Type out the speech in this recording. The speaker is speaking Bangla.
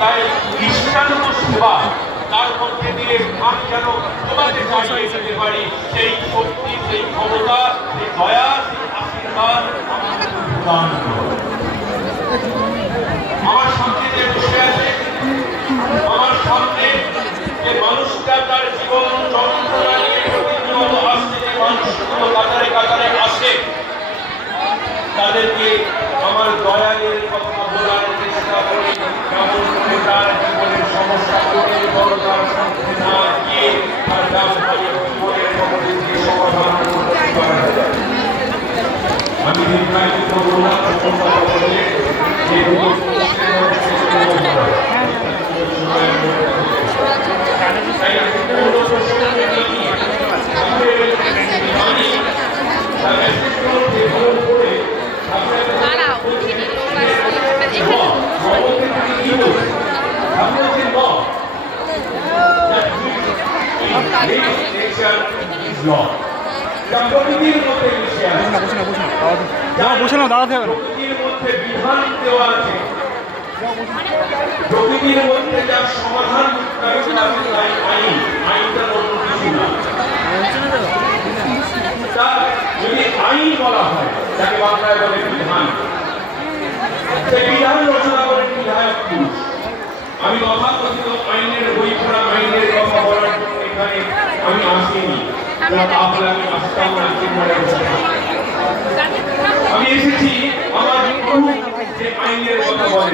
তাই খ্রিস্টান্য সেবা তার মধ্যে দিয়ে আমি যেন তোমাকে চালিয়ে যেতে পারি সেই শক্তি, সেই ক্ষমতা, সেই দয়া, সেই আশীর্বাদ আমার সামনে যে বসে আছে, আমার সামনে যে মানুষটা তার জীবন যন্ত্রণা নিয়ে আসছে, যে মানুষগুলো কাতারে কাতারে আসে, তাদেরকে আমার দয়ালের কথা বলার চেষ্টা করি। কেমন করে তার জীবনের সমস্যা করে বড়তার সঙ্গে না গিয়ে তার ব্যবহারিক জীবনের মধ্যে দিয়ে সমাধান করতে পারা যায়। আমি নির্বাহিত করব না কথা বলে বসে না দাঁড়াতে হবে না। প্রকৃতির মধ্যে যার সমাধান আইনটা যদি আইন বলা হয়, যাকে বাংলায় বলে বিধান, সেই বিধান রচনা করেন বিধায়ক পুরুষ। আমি তথাকথিত আইনের বই পড়া, আইনের কথা বলার জন্য এখানে আমি আসিনি। আমি এসেছি আমার যে আইনের কথা বলে